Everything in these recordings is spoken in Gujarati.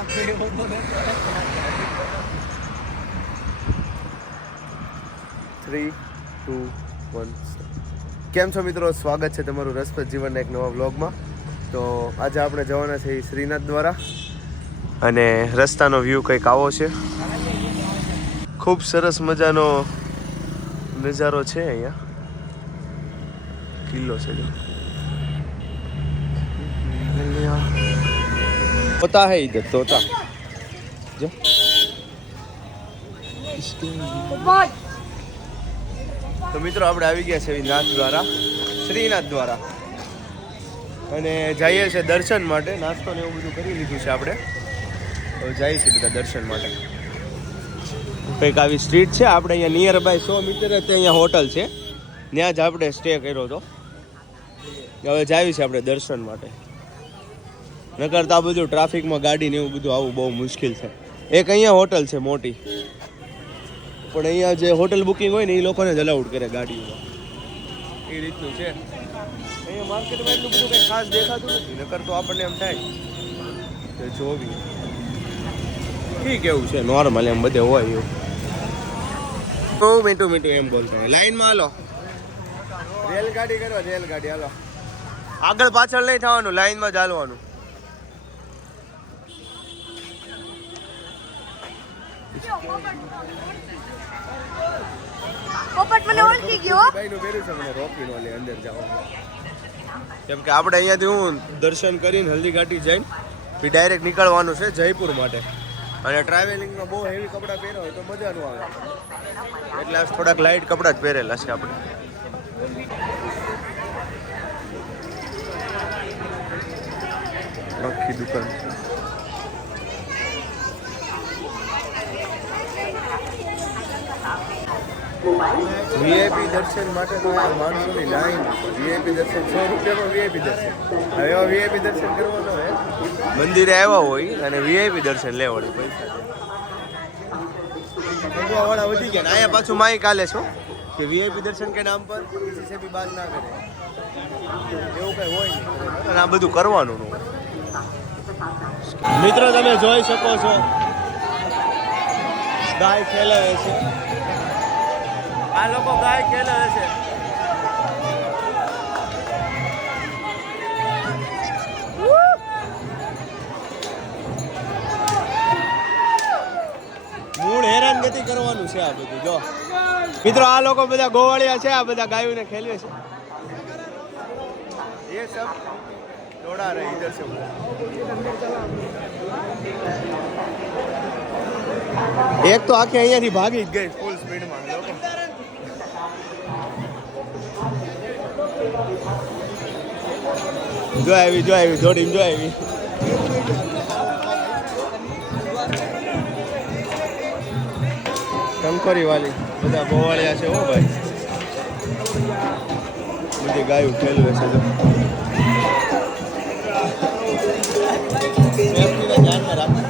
3, 2, 1. કેમ છો મિત્રો, સ્વાગત છે તમારું રસપ્રદ જીવનના એક નવા વ્લોગમાં. તો આજે આપણે જવાના છીએ શ્રીનાથ દ્વારા અને રસ્તાનો વ્યૂ કંઈક આવો છે. ખૂબ સરસ મજાનો નજારો છે. અહીંયા કિલ્લો છે. તોતા હે ઇધર તોતા જો. તો મિત્રો આપણે આવી ગયા છે નાથ દ્વારા, શ્રીનાથ દ્વારા, અને જઈએ છીએ દર્શન માટે. નાસ્તો ને એવું બધું કરી લીધું છે આપણે. તો જઈએ છીએ બધા દર્શન માટે. કંઈક આવી સ્ટ્રીટ છે આપણે અહીંયા નિયર બાય 100 મીટર જ અહીંયા હોટલ છે, ત્યાં જ આપણે સ્ટે કર્યો હતો. હવે જઈએ છીએ આપણે દર્શન માટે. નકર તો આ બધું ટ્રાફિકમાં ગાડી ને એવું બધું આવવું બહુ મુશ્કેલ છે. એક અહીંયા હોટલ છે મોટી, પણ અહીંયા જે હોટલ બુકિંગ હોય ને એ લોકોને જ અલાઉડ કરે ગાડીઓમાં, એ રીતનું છે. અહીંયા માર્કેટમાં એટલું બધું કંઈ ખાસ દેખાતું નથી. નકર તો આપણને એમ થાય કે જોવી ઠીક એવું છે, નોર્મલ એમ બધે હોય એવું. બહુ મીઠું એમ બોલતા હોય. લાઈનમાં હાલો, રેલગાડી કરવા, રેલગાડી હાલો. આગળ પાછળ નહીં થવાનું, લાઈનમાં જ હાલવાનું. પોપટ મને ઓળખી ગયો. ભાઈનું પહેર્યું છે, મને રોકી નો લે અંદર જવાનું. કેમ કે આપણે અહીંયાથી હું દર્શન કરીને હલ્દી ઘાટી જઈને પછી ડાયરેક્ટ નીકળવાનું છે જયપુર માટે. અને ટ્રાવેલિંગમાં બહુ હેવી કપડાં પહેર્યા હોય તો મજા ન આવે, એટલે થોડાક લાઇટ કપડાં જ પહેરેલા છે આપણે. આખી દુકાન વીઆઈપી દર્શન માટે તો માણસોની લાઈન. વીઆઈપી દર્શન 100 રૂપિયામાં વીઆઈપી દર્શન. હવે વીઆઈપી દર્શન કરવાનો હોય, મંદિરે આવ્યા હોય અને વીઆઈપી દર્શન લેવાનું પૈસા વાળા વધી ગયા. અહીંયા પાછું માઇક આલે છો કે વીઆઈપી દર્શન કે નામ પર કિસી સે ભી બાત ના કરે, એવું કઈ હોય નહીં. આ બધું કરવાનું. મિત્રો તમે જોઈ શકો છો ગાય ખેલાવે છે. આ લોકો ગાય ખેલાવે છે. મૂળ હેરાનગતિ કરવાનું છે આ બધું. જો મિત્રો, આ લોકો બધા ગોવાળિયા છે, આ બધા ગાયોને ખેલવે છે. ये सब दौड़ा रहे इधर से उधर. एक तो आके અહીંયાથી ભાગી જ ગઈ ફૂલ સ્પીડમાં લોકો. જો આવી દોડીને જો આવી. કંકોરી વાલી બધા ગોવાળિયા છે હો ભાઈ. બધી ગાયું ખેલવે છે. સેફટીને ધ્યાનમાં રાખો.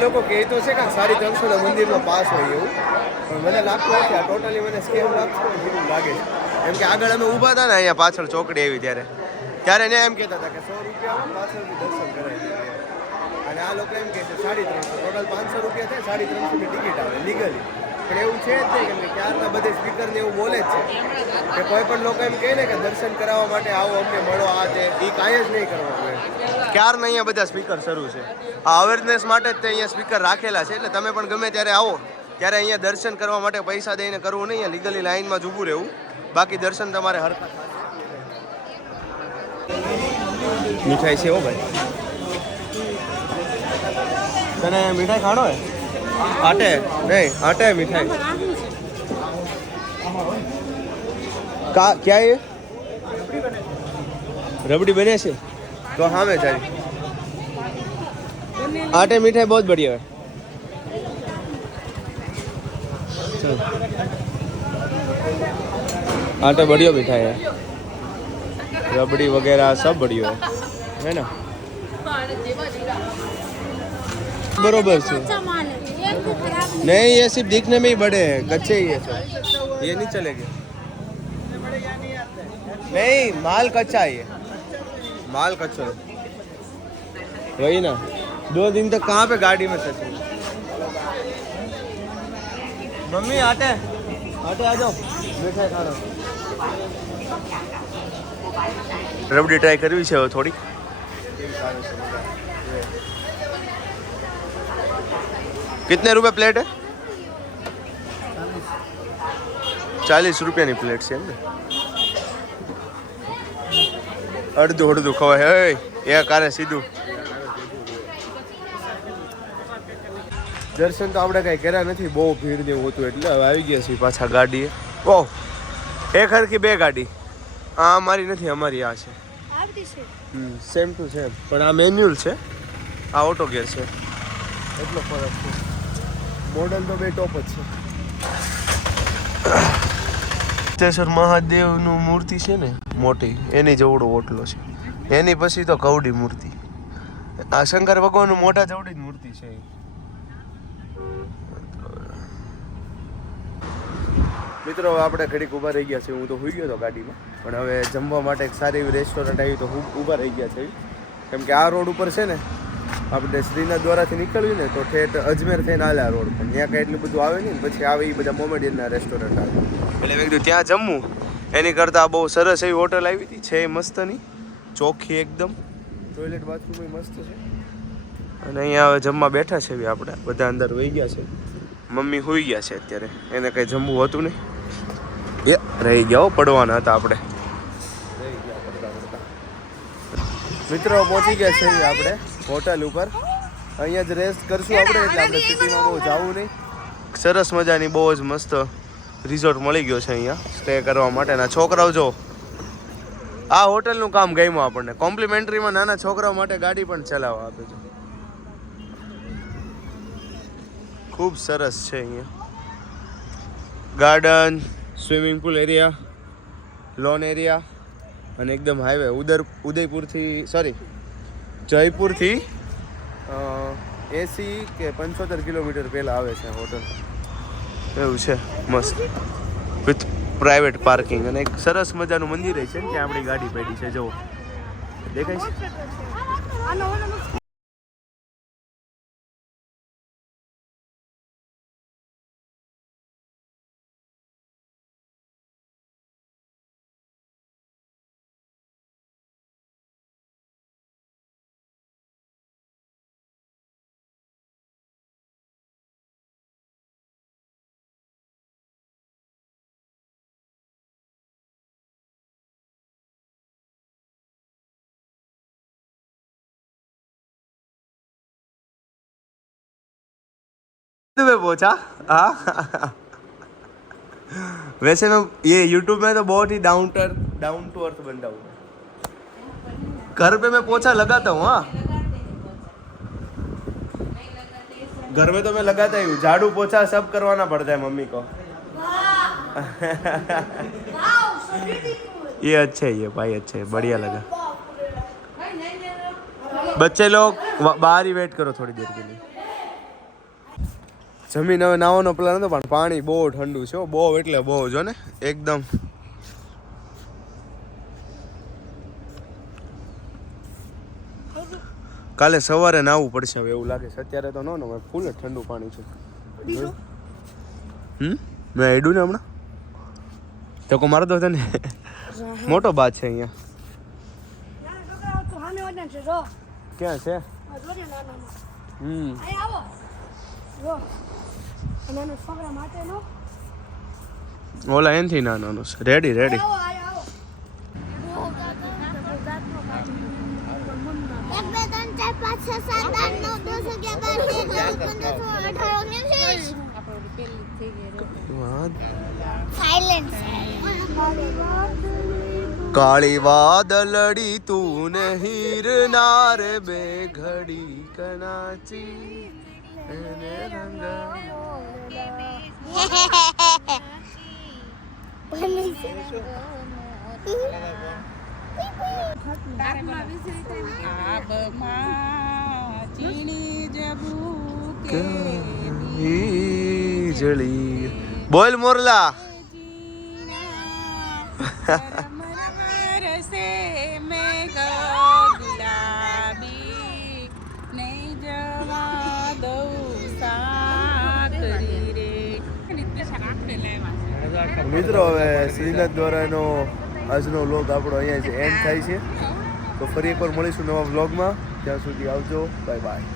લોકો કહે તો છે કે 350 મંદિરમાં પાસ હોય એવું, પણ મને લાગતું નથી. આ ટોટલી મને સ્કેમ લાગતું એવું લાગે છે. એમ કે આગળ અમે ઊભા હતા ને અહીંયા પાછળ ચોકડી આવી ત્યારે ને એમ કહેતા હતા કે 100 રૂપિયા પાછળથી દર્શન કરાય. અને આ લોકો એમ કહે છે 350, ટોટલ 500 રૂપિયા થાય, 350ની ટિકિટ આવે લીગલી. પણ એવું છે જ નહીં, કેમ કે ક્યારના બધે સ્પીકરને એવું બોલે જ છે કે કોઈ પણ લોકો એમ કહે ને કે દર્શન કરાવવા માટે આવો, અમને મળો, આ તે, એ કાંઈ જ નહીં કરવાનું. ક્યારના અહીંયા બધા સ્પીકર શરૂ છે. આ અવેરનેસ માટે જ તે અહીંયા સ્પીકર રાખેલા છે. એટલે તમે પણ ગમે ત્યારે આવો ત્યારે અહીંયા દર્શન કરવા માટે પૈસા દઈને કરવું નહીં, લીગલી લાઈનમાં જ ઊભું રહેવું. બાકી દર્શન તમારે હરખા. મીઠાઈ છે હો ભાઈ. તને મીઠાઈ ખાણો હે? આટે નહીં, આટે મીઠાઈ કા ક્યાં ये रबड़ी बने से तो हाँ मैं जारी आटे मिठाई बहुत बढ़िया है. आटे बढ़िया मिठाई है. रबड़ी वगैरह सब बढ़िया है ना। बरोबर से नहीं, ये सिर्फ दिखने में ही बड़े हैं, कच्चे ही है सब, ये नहीं चलेंगे। नहीं, माल कच्चा है, ये माल कच्चा है वही ना। 2 दिन तक कहाँ पे गाड़ी में सच। मम्मी आते आ जाओ, મીઠાઈ ખાણો। રબડી ટ્રાય કરવી છે હવે થોડી। कितने रुपए प्लेट है? 40 रुपया ની પ્લેટ છે એમ ને। અડધું ખવાય એ કારે સીધું। દર્શન તો આપણે કઈ કર્યા નથી, બહુ ભીડ ને એવું હતું એટલે હવે આવી ગયા છીએ પાછા ગાડીએ। ઓહ, એક હરખી 2 ગાડી, આ અમારી નથી, અમારી આ છે। સેમ ટુ સેમ, પણ આ મેન્યુઅલ છે, આ ઓટો ગેર છે, એટલો ફરક છે। મોડલ તો 2 ટોપ જ છે। સિદ્ધેશ્વર મહાદેવનું મૂર્તિ છે ને મોટી, એની જેવડો ઓટલો છે, એની પછી તો કવડી મૂર્તિ। આ શંકર ભગવાનનું મોટા જેવડી જ મૂર્તિ છે। મિત્રો આપણે ઘડીક ઊભા રહી ગયા છે, હું તો સુઈ ગયો હતો ગાડીમાં, પણ હવે જમવા માટે એક સારી એવી રેસ્ટોરન્ટ આવી તો ઊભા રહી ગયા છે, કેમ કે આ રોડ ઉપર છે ને આપણે શ્રીનાથ દ્વારાથી નીકળ્યું ને તો ઠેઠ અજમેર થઈને હાલે આ રોડ, પણ ત્યાં કંઈ એટલું બધું આવે નહીં, પછી આવે એ બધા મોમેડિયનના રેસ્ટોરન્ટ આવે એટલે મેં કીધું ત્યાં જમવું, એની કરતાં બહુ સરસ એવી હોટલ આવી હતી, છે મસ્તની, ચોખ્ખી એકદમ, ટોયલેટ બાથરૂમ મસ્ત છે, અને અહીંયા હવે જમવા બેઠા છે આપણે બધા, અંદર વહી ગયા છે, મમ્મી સૂઈ ગયા છે અત્યારે, એને કંઈ જમવું હતું નહીં, એ રહી ગયા પડવાના હતા આપણે, રહી ગયા પડતા। મિત્રો પહોંચી ગયા છે આપણે હોટલ ઉપર, અહીંયા જ રેસ્ટ કરશું આપણે, એટલે આપણે સિટીમાં બહુ જવું નહીં। સરસ મજાની બહુ જ મસ્ત રિઝોર્ટ મળી ગયો છે અહીંયા સ્ટે કરવા માટેના। છોકરાઓ જો આ હોટલનું કામ ગમ્યું આપણને, કોમ્પ્લિમેન્ટરીમાં નાના છોકરાઓ માટે ગાડી પણ ચલાવવા આપે છે, ખૂબ સરસ છે અહીંયા। Garden, swimming pool area, loan area, અને એકદમ હાઈવે જયપુરથી 80 કે 75 કિલોમીટર પહેલાં આવે છે હોટલ, એવું છે મસ્ત, વિથ પ્રાઇવેટ પાર્કિંગ, અને એક સરસ મજાનું મંદિર છે ને ત્યાં આપણી ગાડી પડી છે, જુઓ દેખાય છે। में पहुंचा। हाँ वैसे मैं ये YouTube में तो बहुत ही डाउन टू अर्थ बंदा हूँ। घर पे मैं पोछा लगाता हूँ। हाँ घर में तो मैं लगाता ही हूँ, झाड़ू पोछा सब करवाना पड़ता है मम्मी को। ये अच्छा है, ये भाई अच्छा है, बढ़िया लगा। बच्चे लोग बाहर ही वेट करो थोड़ी देर के लिए। જમીન હવે નાવાનો પ્લાન હતો, પણ પાણી બહુ ઠંડુ છે, બહુ એટલે બહુ જો ને એકદમ। કાલે સવારે નાવું પડશે હવે એવું લાગે છે, અત્યારે તો ન ફૂલ જ ઠંડુ પાણી છે। મેં હેડું ને હમણાં તો કો મારો તો છે ને મોટો બાદ છે અહીંયા। ક્યાં છે? ઓલા એનથી નાનો છે, રેડી રેડી। કાળી વાદળડી તું હીર નાર બે ઘડી કનાચી એને રંગ આબમાં ચીણી જબુ કે જળી બોલ મોરલા રસે મેઘ ગુલાબી નહીં જવા દઉં સાકરી રે. મિત્રો હવે શ્રીનાથ દ્વારાનો આજનો વ્લોગ આપણો અહીંયા જ એન્ડ થાય છે. તો ફરી એકવાર મળીશું નવા વ્લોગમાં. ત્યાં સુધી આવજો. Bye bye.